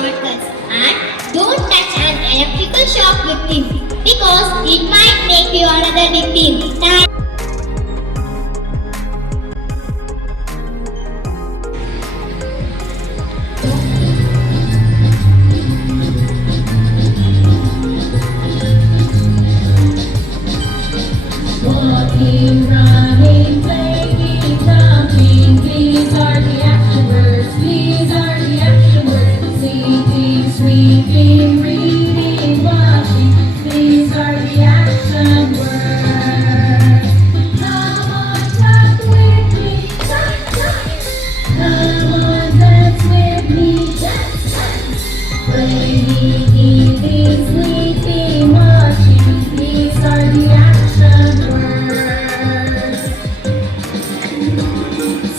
shortcuts and don't touch an electrical shock victim because it might make you another victim. Walking, running, playing, jumping, these are the action words, these are the action words. Sleeping, sweeping, reading, watching, these are the action words. Come on, clap with me, dance, dance. Come on, dance with me, dance, dance. Playing, eating, sleeping, watching, these are the action words.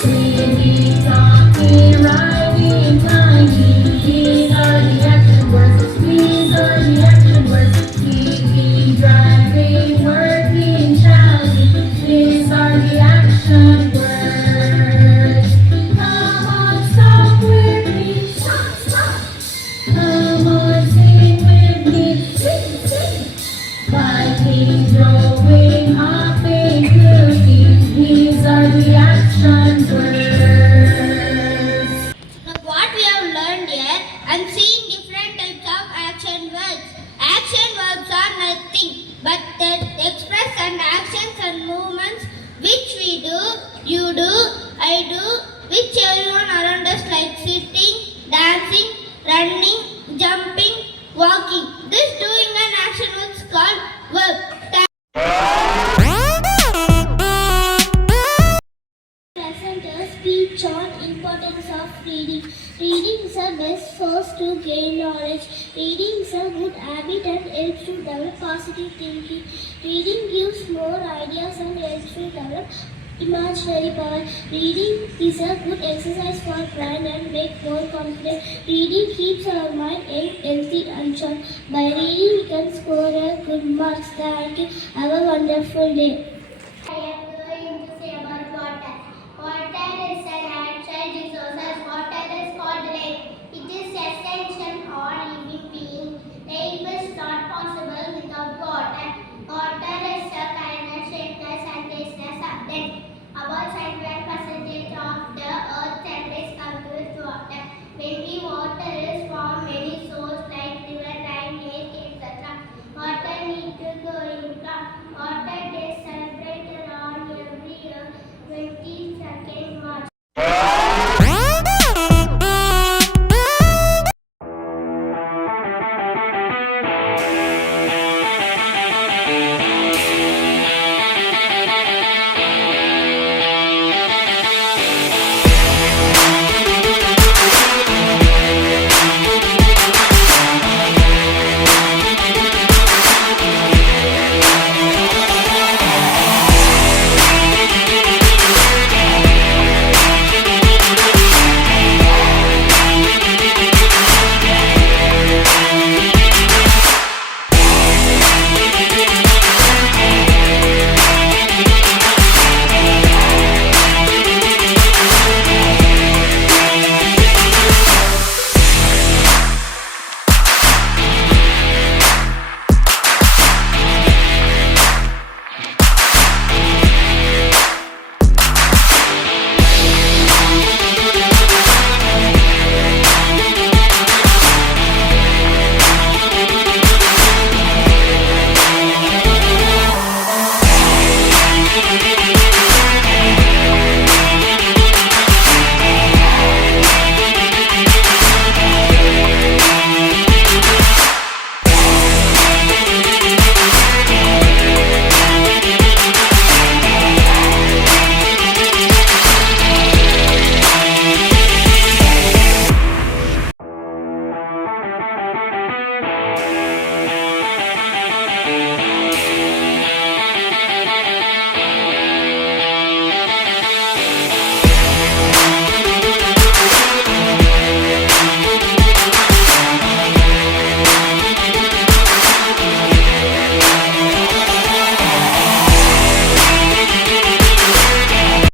Singing, talking, riding, climbing, these are the action words. These are the action words. Speaking, driving, working, shouting, these are the action words. Come on, stop with me, stop, stop. Come on, sing with me, sing, sing. Biking, throwing, hopping, cooking, these are the action words. Now what we have learned here, I'm seeing different types of action verbs. Action verbs are nothing but the express and actions and movements which we do, you do, I do, which everyone around us like sitting, dancing, running, jumping, walking. This doing an action is called verb. Present a speech on importance of reading. Reading is a best source to gain knowledge. Reading is a good habit and helps to develop positive thinking. Reading gives more ideas and helps to develop imaginary power. Reading is a good exercise for brain and make more confident. Reading keeps our mind young, healthy and sharp. By reading we can score a good marks. Thank you. Have a wonderful day.